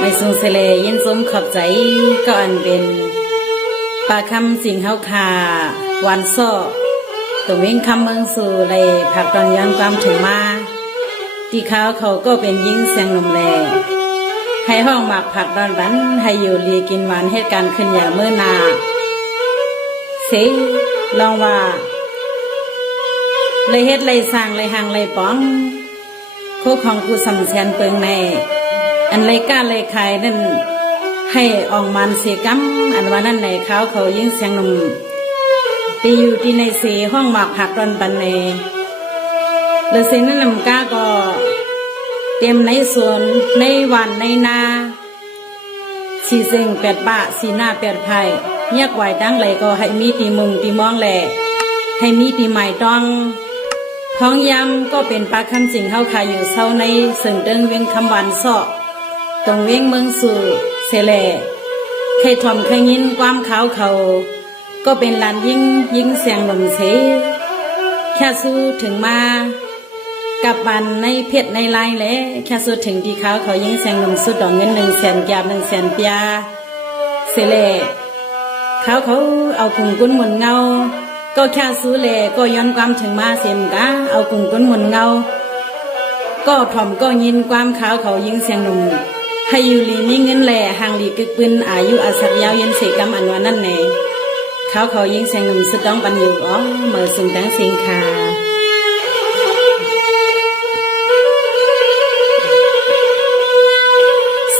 ไม่ทรงเสลยินสมขอบใจก็อันเป็นปาคำสิ่งเฮาคาวันซ้อตัวเว้งคำเมืองสู่เลยผักตอนย้อนความถึงมาที่เขาก็เป็นยิ่งเสียงนมแลให้ห้องหมักผักดอนบันให้อยู่ลีกินหวานเหตุการณ์ขึ้นอย่างเมื่อนาเสลองว่าเลยเฮ็ดเลยสร้างเลยหังเลยป้องคู่ของกูสำแสนเปิงในอันเลยกล้าเลยขายนั่นให้ออกมันเสียกำอันว่านั่นในเขายิ่งเสียงนมตีอยู่ที่ในเสห้องหมักผักดอนบันในเลยเสนั่นนำก้าก็เตรียมในสวนในวันในนาสีเสียงแปดปะสีหน้าแปดไผ่เงียกไหวตั้งเลยก็ให้มีตีมุงตีมองแหล่ให้มีตีใหม่ต้องท้องยำก็เป็นปลาคำสิงเข้าขายอยู่เศร้าในเสิ่งเดิงเวียงคำวันเสาะตรงเวียงเมืองสู่เสแลใครทอมใครยินความขาวเขาก็เป็นลานยิ่งเสียงหนุ่มเสแค่สู้ถึงมากับวันในเพชรในลายแหละแค่สู้ถึงที่เขายิ่งเสียงหนุ่มสุดดอกเงิน100,000 กีบ100,000 ปีเสแลเขาเอากุงกุ้นหมุนเงาก็แค่สู้แลก็ย้อนความถึงมาเสียมกะเอากุงกุ้นหมุนเงาก็ถ่อมก็ยินความเขายิ่งเสียงหนุ่มให้อยู่ลีมีเงินแหล่ห่างลีกึกปืนอายุอาศัยยาวเย็นเสกำอันวันนั่นแน่เขายิ่งเสียงหนุ่มสุดต้องปันอยู่อ๋อเมื่อส่งดังเสียงคา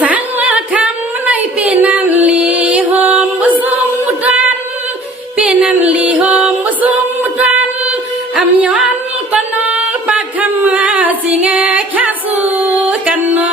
สังว่าคำในปีนั้นลีหอมบุษมมุดันปีนั้นลีหอมบุษมมุดันอำย้อนก็นอปากคำสิแงแค่สู้กันนอ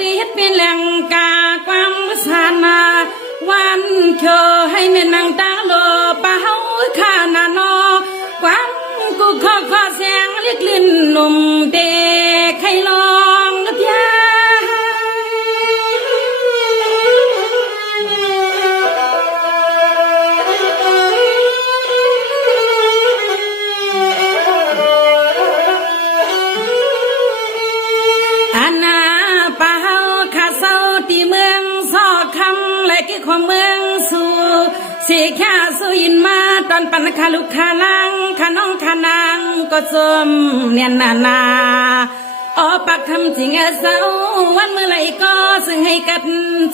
ที่เฮ็ดเป็นแหล่งกาความสานาวันเธอให้แม่นางตาโลปะเฮาข้านาโนความกูขอแสงเรียกลิ้นหนุ่มเด็กให้ลองกับยาของเมืองสู่สีแค่สุยินมาตอนปันคาลุกคานางขน้องขานางก็สมเนียนนาออปักคำจริงเศร้าวันเมื่อไรก็ซึ่งให้กัน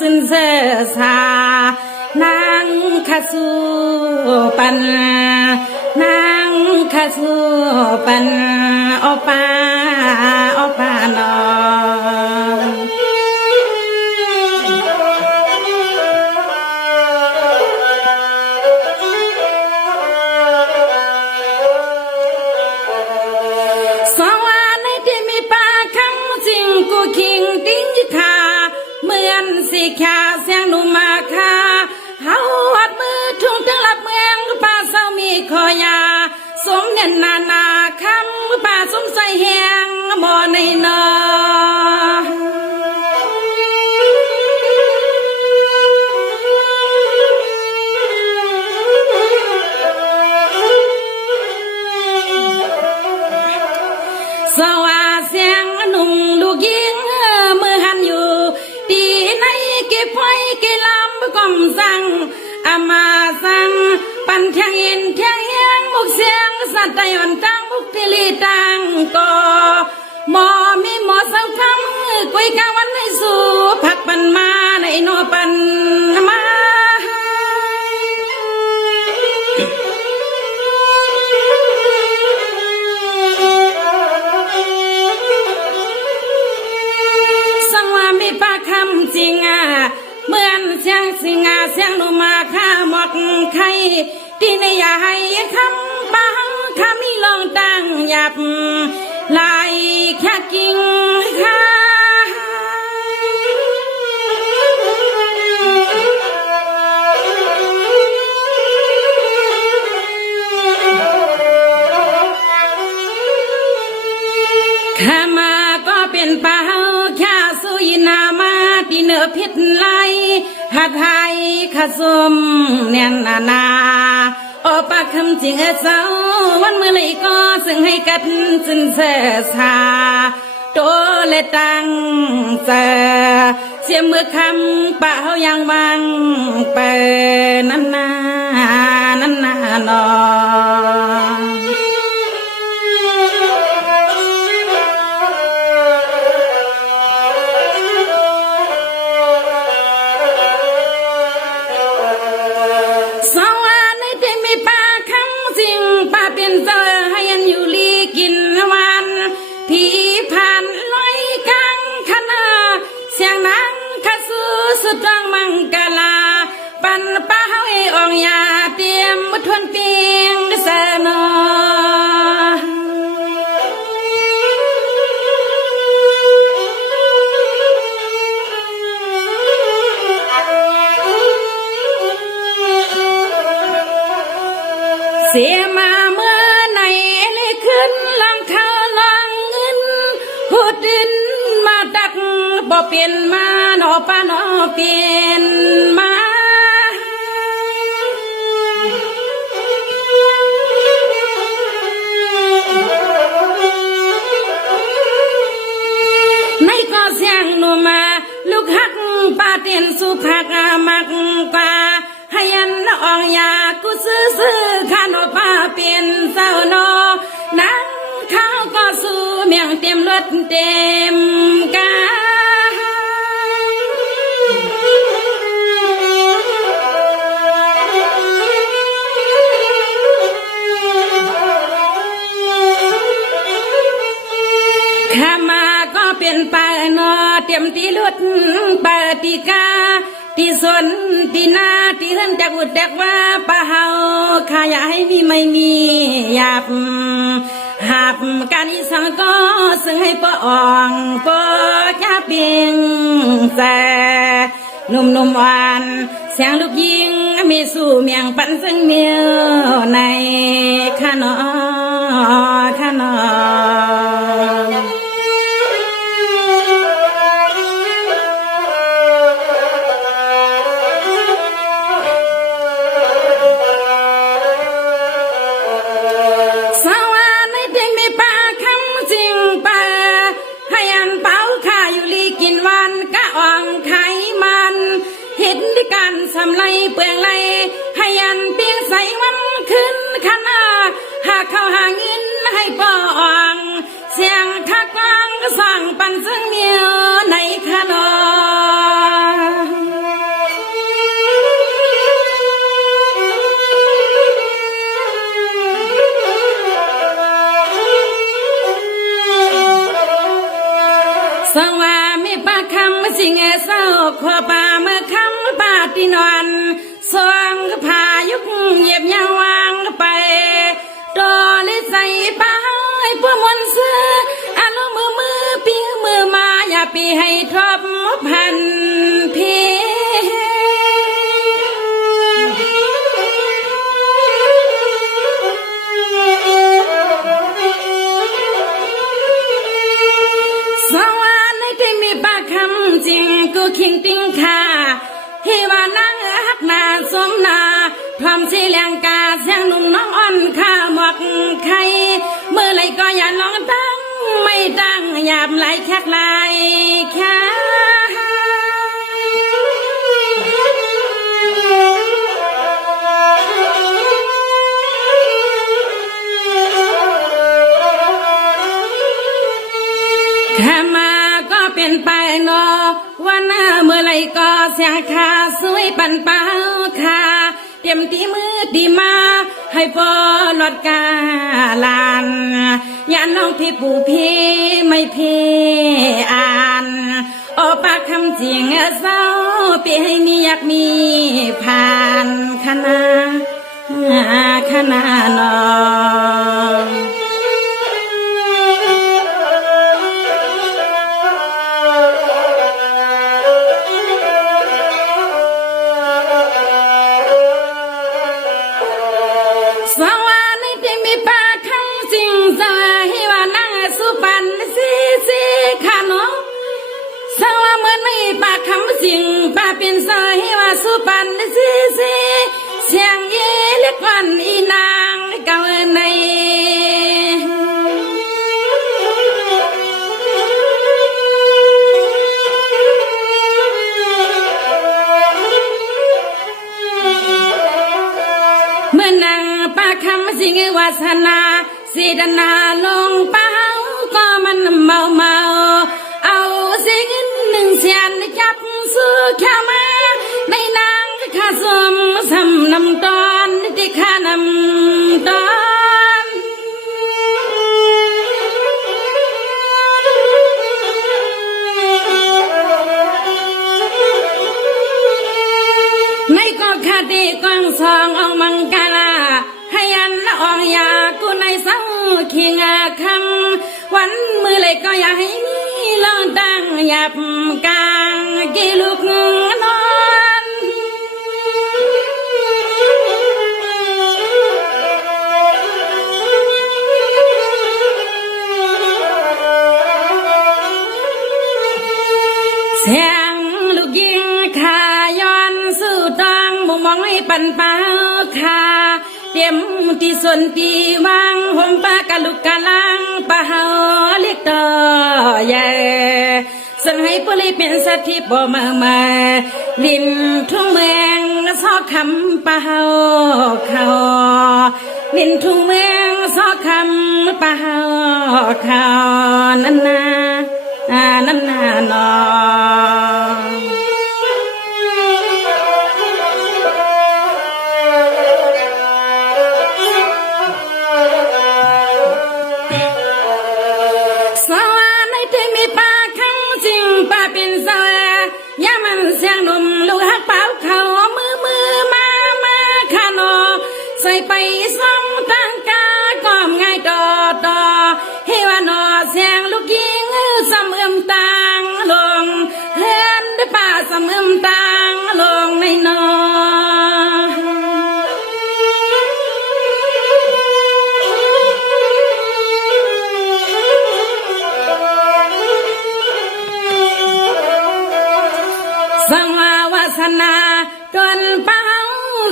ซึ่งเสือสานางคาสูปันนางคาสูปันอปานอสิแค่เสียงหนุ่มมาคาเฮาหัดมือทุ่งถึงหลับเมืองป่าเศร้ามีคอยาสมเงินนาคำป่าสมใส่แหงบ่ในนอสว่าเสียงหนุ่มลูกยิงมือหันอยู่ตีในเก็บไว้เก็บลำก้มสั่งอามาสั่งปันเทียงอินเทียงเฮียงมุกเสียงสัตย์อ่อนตั้งมุกพิลีตังก็หมอมีหมอ สังคำกุยกาวันในสู่ผักปันมาในโนปันมาสังว่ามีปากคำจริงเหมือนเสียงสิงเสียงหนูมาข้าหมดใครที่ในอย่าให้คำปังคำมีลองตั้งหยับลายแค่กิ่งข้าข้ามาก็เป็นเปล่าแค่สุยนามาที่เนื้อพิษไหลหัดไทยขสมแน่นนาโอปากคำจริงเจ้าวันเมื่อไรก็ซึ่งให้กันจึงเสสาโตและตังเสเสียมือคำป่าเขายังวางเปิดนั่นนานั่นนานอสุดรังมังกาลาปันป้าเฮาอองยาเตรียมมาทวนเปียงเสนอเสียมาเมื่อไหนเลยขึ้นลังเขาลังเงินหูดินมาดักบ่เปลี่ยนมาหนอป้าหนอเปลี่ยนมาในก็เสียงหนูมาลูกฮักป้าเตียนสุภักมักกว่าให้ยันอองยากูซื้อข้าหนอป้าเปลี่ยนเศร้าหนอนั่งข้าวก็สู้เมียงเต็มรถเต็มกาข้ามาก็เป็นไปนอเตรียมตีลุดปฏิกาที่สนที่นาที่เฮินจากอุดจากว่าป่าเฮาข้าอยากให้มีไม่มีหยาบหับการอีสังก็ซึ่งให้ป้าอ่องป้าแค่เพียงแต่หนุ่มหวานเสียงลูกยิงมีสู่เมียงปันซึ่งเมียวในข้านอข้านอการสำไลเปลืองไหลให้ยันเปียงใสวันขึ้นขนาหากเขาหาเงินให้ปองเสียงทักกลางสั่งปันซึ่งเมียวในขนอสังว่ามีปากคำสิงเศร้าขอป่าเมื่อคำป่าที่นอนสวงพายุกเหยียบยาวางไปดอลิใส่ป้ายพวกมนเสืออารมณ์มือปีมือมาอย่าปีให้ทบพันพีจริงกูคิงติ้งค่าเฮวานังฮักนาสมนาพร้อมสีแรงกาเสียงหนุ่มน้องอ่อนข้าหมอกไข่เมื่อไรก็อย่าลองตั้งไม่ตั้งหยาบไหลแคกไหลแค่ข้ามา เป็นไปนอวันหน้าเมื่อไรก็เสียงคาสวยปันเป้าคาเตรียมตีมือดีมาให้พอลดกาลานอย่าน้องพี่ปู่พี่ไม่พี่อ่านโอปากคำจริงเศร้าปีให้มีอยากมีผ่านคณะนอสวรรค์ที่มีปากคำจริงใจว่านั่งสุปันซีขาน้องสวรรค์เหมือนไม่ปากคำจริงป้าเป็นสายว่าสุปันซีเสียงเย่เล็กวันอีนางเก่าในเมื่อนางปากคำสิงวาสนาสีดนาลงเป้าก็มันเมาเอาสิ่งหนึ่งเสียนจับซื้อข้ามาในนางข้าสมสำนำตอนที่ข้านำตอนในก็คดีกองสองเอามังกาลาให้อันละอองยากูในเศร้าขี้งาคำวันมือเลยก็อย่าให้มีลองตั้งหยับกลางกี่ลูกนอนเสียงลูกยิงขาย้อนสู้ตองมุมมองให้ปันเป้าขาเตรียมที่ส่วนที่วางห่มปากะลุกกะลังปะเฮาเล็กต่อใหญ่สั่งให้ปุริเป็นสัตว์ที่บ่มาลินทุ่งเมืองซอกคำปะเฮาเขาลินทุ่งเมืองซอกคำปะเฮาเขานั่นนาหนอเสียงหนุ่มลูกฮักเป่าเขามือมาขานอใส่ไปซ้ำตั้งกาก้อมง่ายต่อให้ว่านอเสียงลูกยิงซ้ำต่างลงเฮือนได้ป่าซ้ำต่างลงในนอสังวาสนาจนเป้า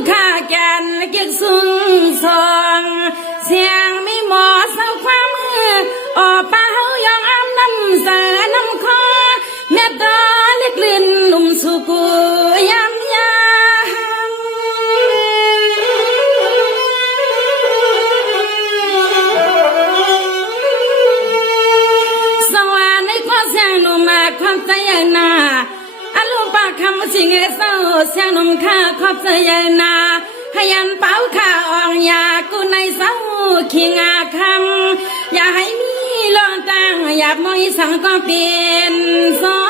ข้าแก่นเก็บสูงสองเสียงไม่หมอเศร้าความมือออกเป้ายองอ้ำน้ำสาน้ำคอเนื้อตาเล็กลื่นลุ่มสุกุยำยสวรรค์ในก็เสียงหนุ่มมาความใจอย่างหน้าคำสิ่งเศร้าเสียงนมข้าขอบใจนาให้ยันเป้าข้าอ่องยากูในเศร้าขี้งาคำอย่าให้มีลองตั้งอยากมองอีสังก็เป็นสอง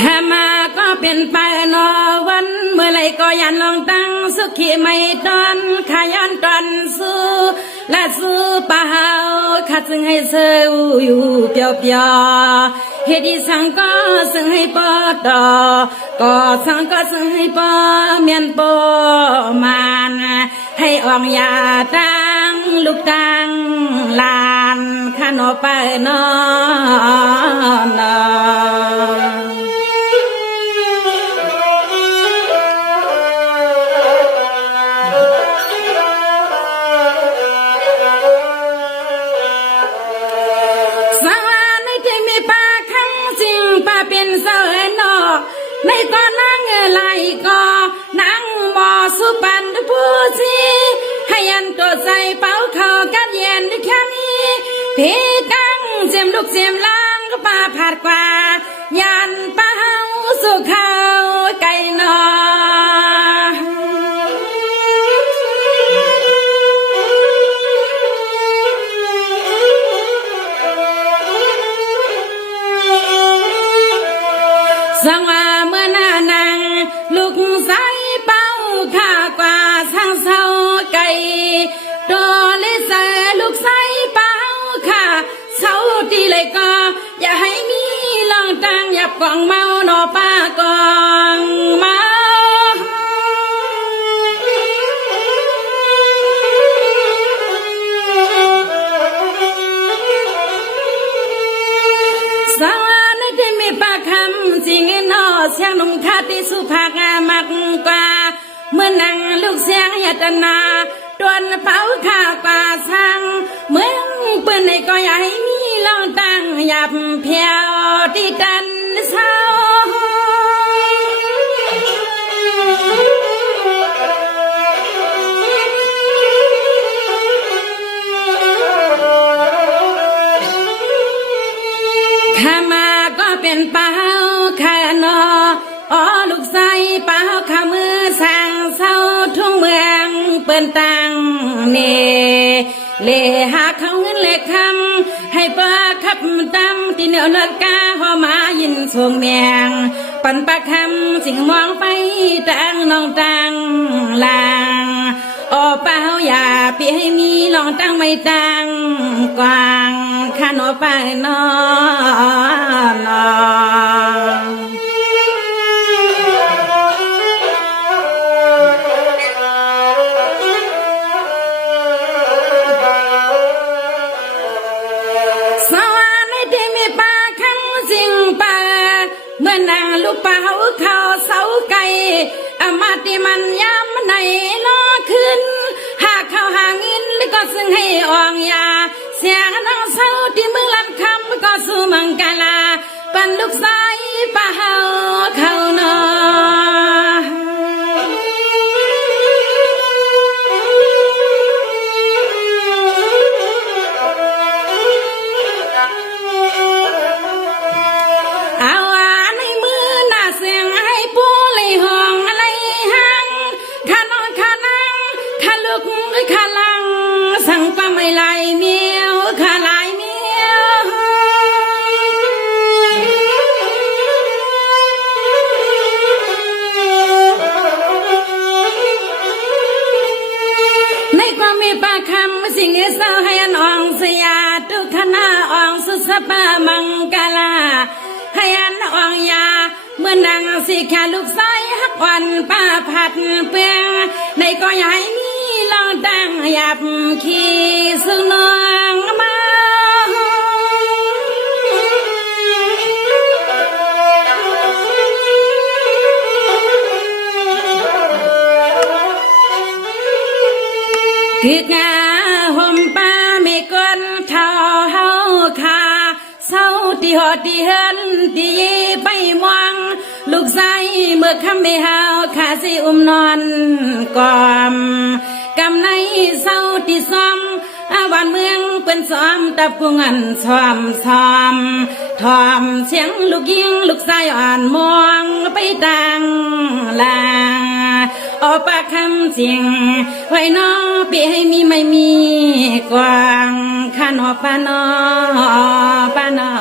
ข้ามาก็เป็นไปนอวันเมื่อไรก็ยันลองตั้งสุขีไม่ตอนขายันตอนสู้และสู้ป่าเฮาข้าจึงให้เสืออยู่เปียวเหตุที่สังก็ซึ่งให้ปอต่อก็สังก็ซึ่งให้ปอเมียนปอมานให้อองยาตั้งลูกตั้งลานข้านอไปนอนเป็นเสนอในตอนนั่ง ไลก็นั่งมอสุปันผู้ชีให้ยันตัวใจเป้าเขากัดเย็นแค่นี้พี่กังเสียมลูกเสียมล่างก็ป่าผัดกว่ายันเป้าสุเขาไก่นอสังว่าเมื่อหน้านางลูกใส่เป้าข้ากว่าช่างเศร้าไก่ตัวเลเสลูกใส่เป้าข้าเศร้าตีเลยก็อย่าให้มีลองตังหยับกองเมาหนอป้ากองเมาสาวนึกที่มีปากคำจริงนอเสียงนุ่มคาติสุภาพมากกว่าเมื่อนั่งลูกเสียงยตนาดวนเป้าข้ากว่าช่างเมืองเปิ้นในก็อย่าให้มีลองตังหยับเพียวที่ดันเศร้าข้ามาก็เป็นเป้าข้านออ๋อลูกใส่เป้าข้ามือสั่งเศร้าทุ่งเมืองเปิ้นตังเนเลหาเขาเงินเลขคำให้ป้าขับตำที่เหนียวนัดกาหอมายินส่งแมงปันปากคำสิ่งมองไปตังน้องตังลางโอ้เป้าอย่าปีให้มีลองตั้งไม่ตังกวางข้าโนไปนอนเมื่อนางลูกเป้าเขาเสาไก่อามาติมันย้ำในล้อขึ้นหากเขาหาเงินแล้วก็ซึ่งให้อ่องยาเสียงน้องเศร้าที่เมืองลัดคำก็สู่มังกาลาปันลูกสายเป้าเขานอข้าลังสั่งป้าไม่ไหลเมียวข้าไหลเมียวในความมีปากคำสิ่งเศร้าให้อันอ่องสยาทุกขณะอ่องสุสปามังกาลาให้อันอ่องยาเมื่อนางสิแค่ลูกไส้หักวันป้าผัดเปียงในก็ใหญ่ลองตั้งหยับขี้สุนองมาคือกาห่มป้าไม่ก้นเท่าเฮาคาเศร้าที่หอดที่เฮินที่ไปมองลูกใส่เมื่อคำไม่เฮาขาสินอนกอมกำในเศร้าที่ซ้อมวันเมืองเป็นซ้อมตะพุงอันซ้อมทอมเสียงลูกยิงลูกชายอ่อนมองไปต่างลางออกปากคำเสียงไว้น้อปีให้มีไม่มีกวางข้านอปานอปานอ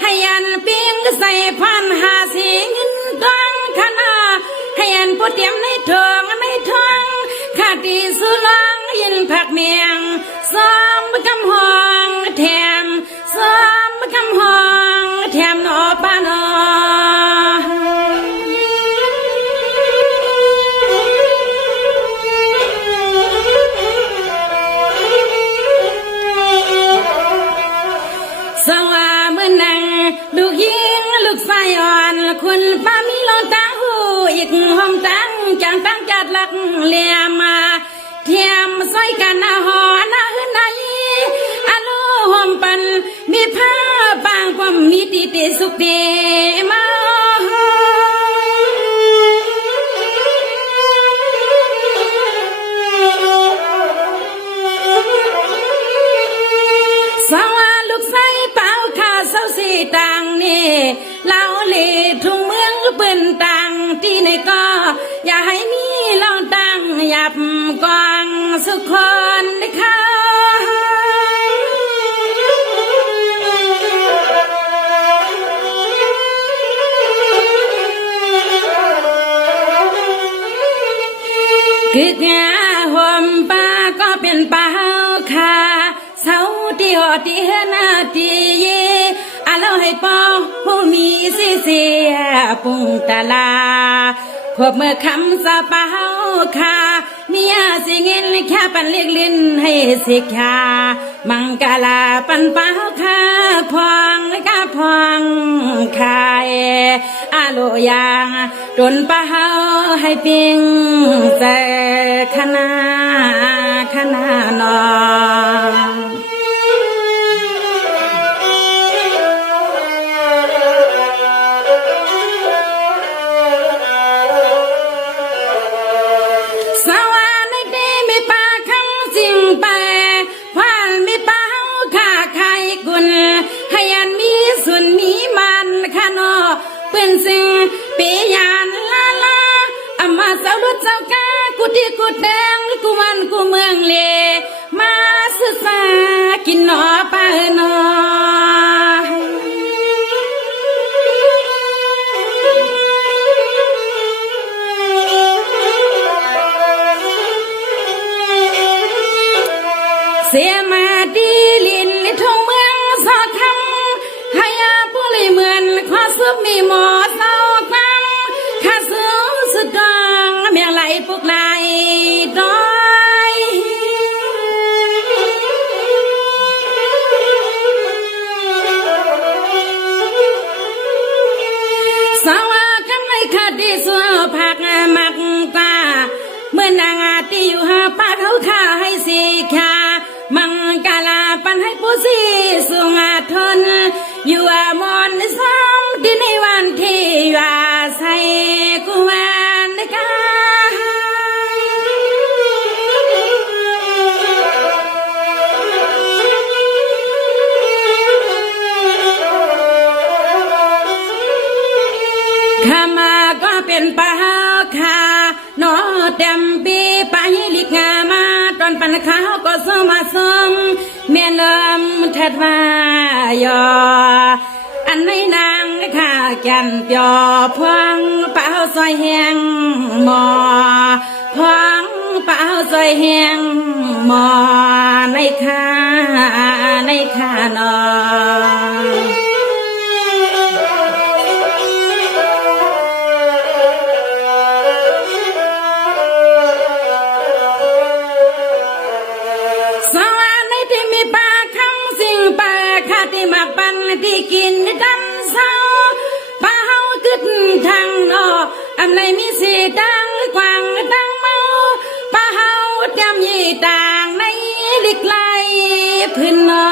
ให้ยันเปียงใส่พันหาสีเงินตังขนาให้ยันผู้เตรียมในทองขาดที่สุลองยินผักเมียงซ้อมกำหองแถมซ้อมกำหองแถมนอปานอ ลูกยิงลูกไฟอ่อนคุณป้ามีลองตั้งหูอีกห้องตั้งจังตั้งจัดหลักเลียมาเทียมซอยกันหอนาหืนไหนอาลูหอมปันมีผ้าบางความมีติติสุขดีมาสาวลูกไส้เป่าข้าเศร้าสีต่างนี่เล่าเล่ทุ่งเมืองเปิ้นต่างที่ไหนก็อย่าให้มีลองตั้งหยับกวางสุขคนนะคะคืองาหอมป้าก็เป็นเป่าข้าเศร้าที่หอที่เฮนาที่เยอาเล่าให้ปอผู้มีสิเสียปุงตาลาพบเมื่อคำสาเป่าข้าเมียสิเงินแค่ปันเลียกลิ้นให้สิกามังกาลาปันเป่าข้าพองกาพองขายอาโลยางจนเป่าให้ปิงเจขนานอเป็นสิ่งปียานลาลาอามาสาวรถเจ้ากากูที่กูแดงกูมันกูเมืองเลมาศึกษากินหนอป้าหนอเสียมาดีลินในทุ่งเมืองสอดคำให้อาผู้เลยเหมือนขอซุบมีหมอเศร้าฟังข้าสูงสุดกองเมียไหลพวกไหลดอยสาวคำในคดีสัวผักมักตาเมื่อนางอาตีอยู่หาป้าเขาข้าให้สีขามังกาลาปันให้ผู้สีสุงาทนอยู่มอนซ้ำที่ในวันที่ว่าใส่กุมารกาข้ามาก็เป็นป่าข้านอเต็มปีไปลิกงามาตอนปันข้าวก็สมาสมเมียลมถัดมายออันในนางข้าแก่นเปียวพวงเป่าซอยแหงหมอพวงเป่าซอยแหงหมอในข้านอที่กินดันเศร้าป้าเฮากึดทางนออำไรมีสีดังกวางดังเมาป้าเฮาเตรียมยี่ต่างในลิกไลพื้นนอ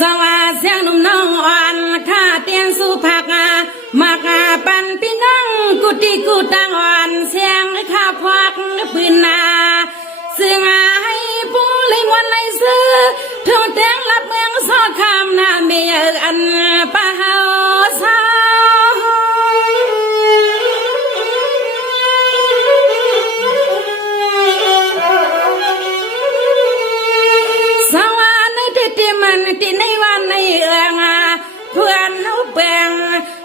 สว่าเสียงหนุ่มน้องอ่อนข้าเตียนสุภักมากปันพี่น้องกุฏิกูตังอ่อนเสียงข้าพวักปืนนาเสื่อให้ผู้เลยวันเลยซื้อทุ่งแตงรับเมืองสอดคำนาเมียอันป้าเฮาสาวในที่มันที่ในวันในเอืองเพื่อนเอาเปลี่ยน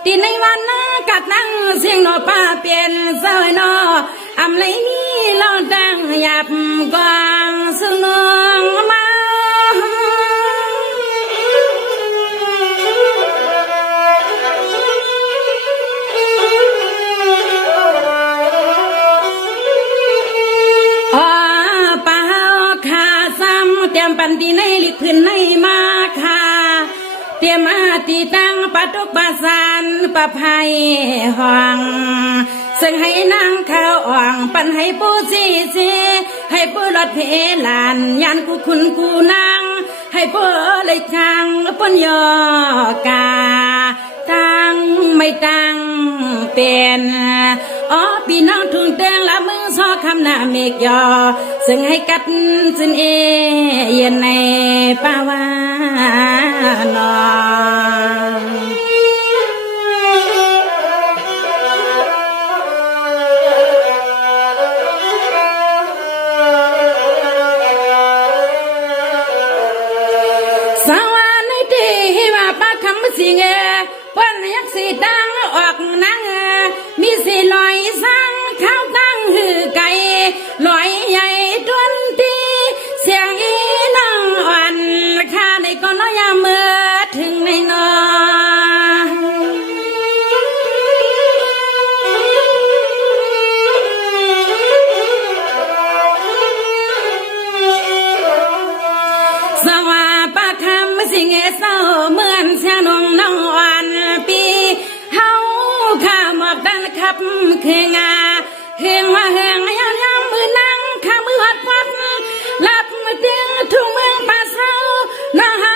ที่ในวันนั้นกัดนั่งเสียงนอป้าเปลี่ยนเศร้าหนออำไรนี้ลองดังหยับกวางสนองมาส ดีในลิกพื้นในมาคาเตรียมมาตีตั้งปะตุกปะสานปะไพห้องซึ่งให้นางข้าวอ่องปันให้ผู้ซีให้ผู้รถเพลานยานกูคุณกูนางให้ผู้เลยทางปนยอกาตั้งไม่ตั้งเป็นอ๋อพี่น้องทุ่งแดงละมือซอคำหน้าเมฆยอซึ่งให้กัดสินเย็นในป่าวานอสวรรค์ในที่ว่าปากคำสิเงป้นยักสีดังออกนางมีสีลอยสังข้าวตั้งหือไก่ลอยใหญ่ดวนตีเสียงอีน้องอ่อนข้าในก่อนน้อยเมื่อถึงในนอสว่าปากคำสิเงเศร้าเหมือนเสียงน้องน้องอ่อนปีเฮาข้าหมอกดันขับคืองาเฮืองว่าเฮืองยามมือนั่งข้ามือหัดพัดหลับเตียงทุ่งเมืองป่าเศร้าน้องเฮา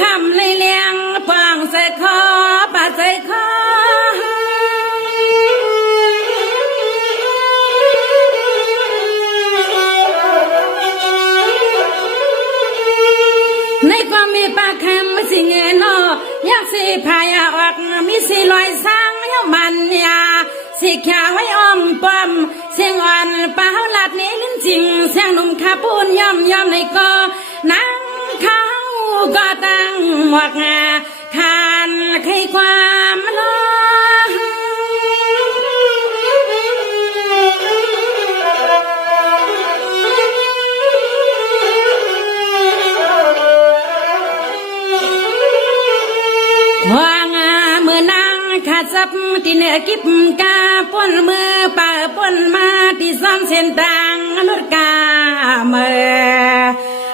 คำเลยเลี้ยงปองใส่คอป่าใส่คอในความมีปากคำสิเงนออยากสิพายออกมีสิลอยสร้างยมันยาสิขาไว้อ้อมป้อมเสียงอ่อนป่าหลัดนี้ลิ้นจริงเสียงหนุ่มขาปูนย่อมในก็นั่งเขาก็ตั้งหมวกงาคานใครความรอว่างเมื่อนางขาดซับที่เนื้อกิบกาป้นมือป่าป้นมาที่ซ้ำเส้นทางรถกาเมื่อ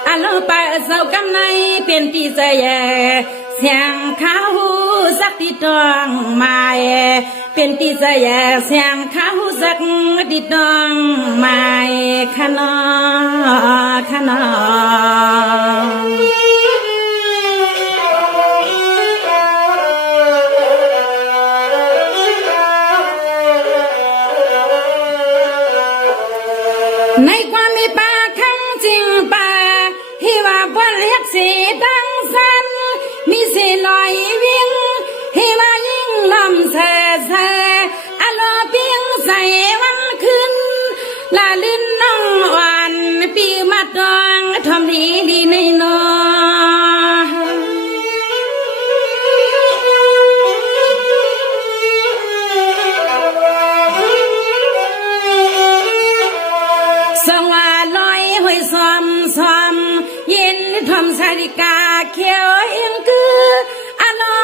อันลป่าเศร้ากำในเป็นที่เสียเสียงเขาสักที่ตองมาเป็นที่เสียเสียงเขาสักที่ตองมาขนอในความมีป่าคำจริงป่าที่ว่าบนเรียกสีดังสันมีสีลอยวิ่งที่ว่ายิ่งลำเสอลอเพียงใส่วันขึ้นลาลิ้นน้องอ่อนปีมาดองทอมดีในนอยินทอมสาริกาเขียวเอียงคืออลอ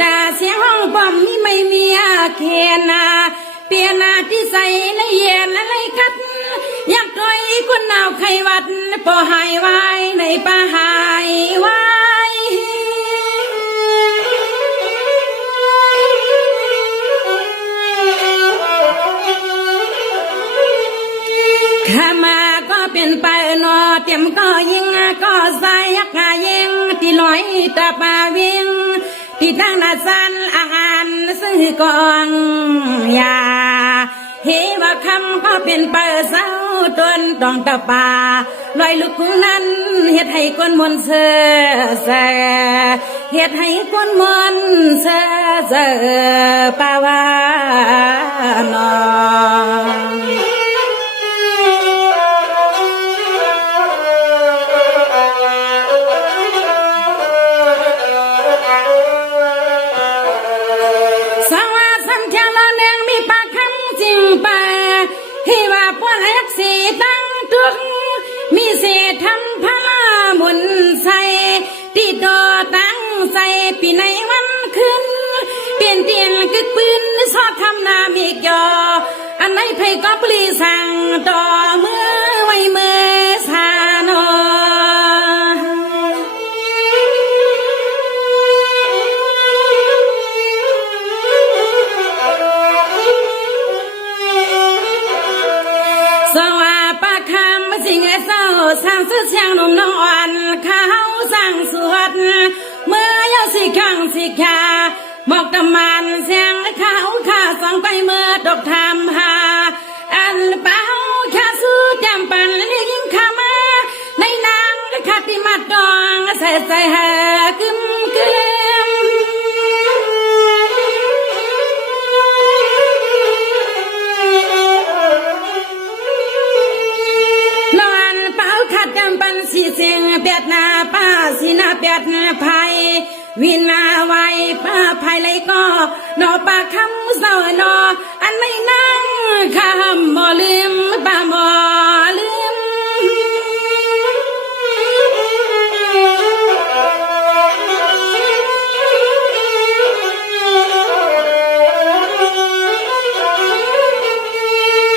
ตาเสียงห้องป้อมมีไม่มีเขียนเปียนาที่ใส่ละเอียดและละกัดอยากถอยคนหนาวไขวัดพอหายไว้ในป่าหายไว้ข้ามาก็เป็นไปนอเตรียมก็ยิงก็ใส่ยักษ์ยิงที่ลอยตาปาวิ่งที่ทางนาซันอ่านซื้อกองยาเฮว่าคำก็เป็นไปเศร้าตนต้องตาปาลอยลูกคุ้งนั้นเฮ็ดให้คนมนเสือเฮ็ดให้คนมนเสือปาวานอมีเศษทำพลามุนใส่ตีดอตั้งใส่ปีในวันขึ้นเปลี่ยนเตียนกึกปืนชอบทำนามีกยออันไหนไผก็ปลีสั่งต่อเมื่อไว้เมื่อสานอ สิกาหมอกตะมันเสียงข้าวข้าสังไปเมื่อดอกทำหาอันเป้าข้าสู้จำปันยิ่งข้ามาในนางข้าติมัดดองใส่ใส่หากึมกึมนอนเป้าข้าจำปันสีเสียงเปียดนาป้าสีนาเปียดไผ่วินาไว้ป้าภายเลยก็นอปากคำเศร้านออันไม่นั่งคำบ่ลืมป้าบ่ลืม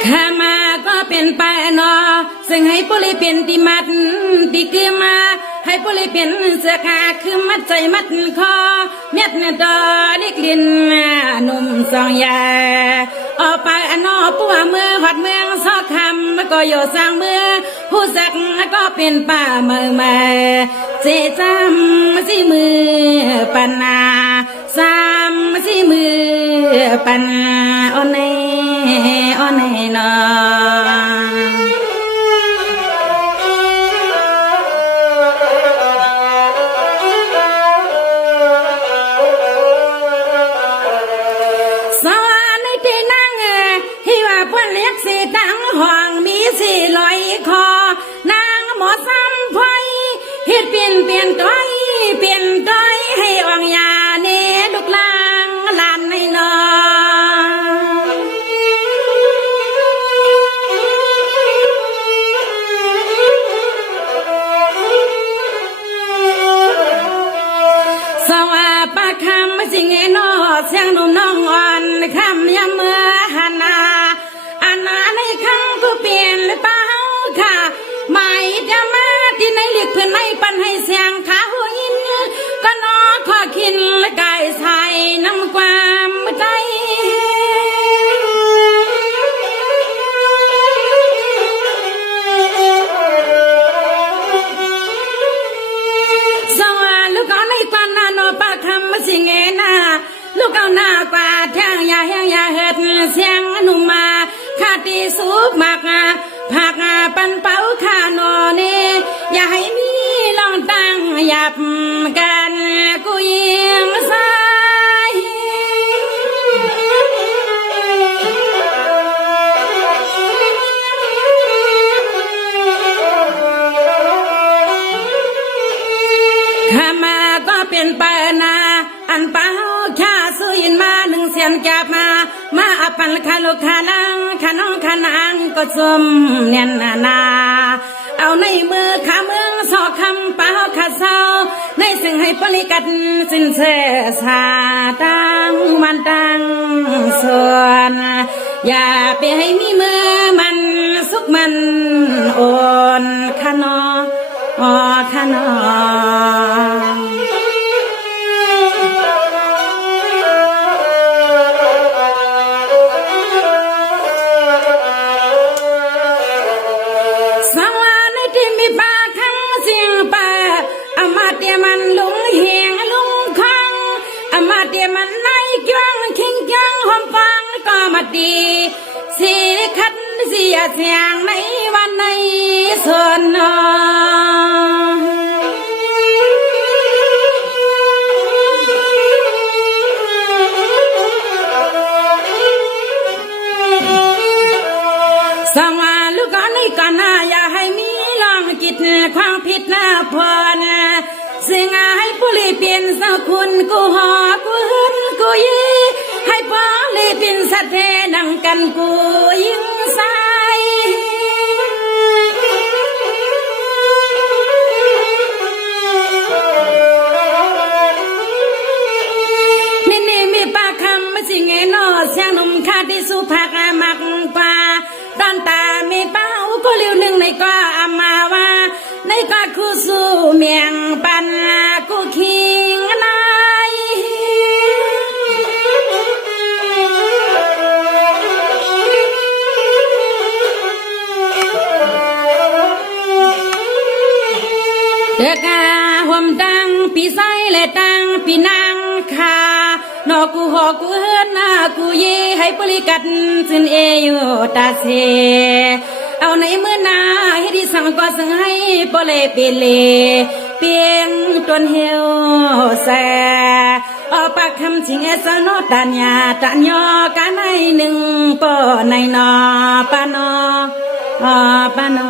ข้ามาก็เป็นไปนอซึ่งให้ปุริเป็นติมัดติคือมาให้ปุริเป็นเสื้อขาคือมัดใจมัดคอเม็ดเนดอดิกลินนุ่มสองยาออกไปอนอปัวเมื่อหัดเมืองซอกคำก็อยู่สร้างเมื่อผู้สักก็เป็นป่าเมื่อมาเจจำสิมือปันนาสามสิมือปันอ่อนในนอห้องมีสีลอยคอนางหมอซ้ำไฟเฮ็ดเปลี่ยนต้อยให้อ่องยาเนดุกลางลานในนอสว่าปากคำสิงเนอเสียงนุ่มน้องอ่อนคำยำเมื่อหันนาในข้างผู้เปลี่ยนหรือเปล่าค่ะไม่จะมาที่ในเรียกเพื่อนไม่ปันให้เสียงขาหัวยินก็นอขอขินและกายใส่น้ำความใจสว่าลูกเอาในปันนาโนปากคำมาสิเงนาลูกเอาหน้ากว่าแทงยาแห้งยาเห็ดเสียงนุ่มมาข้าตีสุกมากผักปันเป้าข้านอเนอย่าให้มีลองตั้งหยับกันกูยิงสายข้ามาก็เป็นปานาอันเป้าข้าซื้อยินมาหนึ่งเสียนจับมาอปันคาลุคานังขน้องขนางก็สมเนียนนาเอาในมือขาเมืองสอคำเป้าขาเศร้าในสิ่งให้ปริกัดสินเสสาตังมันตังส่วนอย่าไปให้มีมือมันสุกมันอ่อนขนอขนอมันลุงเฮียงลุงคังอามาเดียมันในจ้องคิงจังหอมฟังก็มาดีสิคัดเสียเสียงในวันในส่วนนอสังวาลูกก็ในกันนาอย่าให้มีลองจิตความผิดหน้าพรสิ่งให้ปุริเปลี่ยนสคุณกูหอกูหืนกูยีให้พอลีเป็นสัตเทนังกันกูยิงใสนี่มีปากคำไม่สิงเงนอเสียงนมคาที่สุภาคมักป่าตอนตามีเป้าก็เลี้ยวหนึ่งในก็อามาว่าในก็คู่สู้เมียงปันกูคิงนายเด็กห่วมตังปีไซและตังปีนาง นอกูหอกูเฮือนนากูเยให้ปริกัดสินเอโยตาเซเอาในเมื่อนาให้ดิสังก็สังให้ปเลเปเลเปียงตวนเฮวแสเอาปากคำชิงเอสนอตัญญาตัญญอกันให้หนึ่งปอในนอปานอปานอ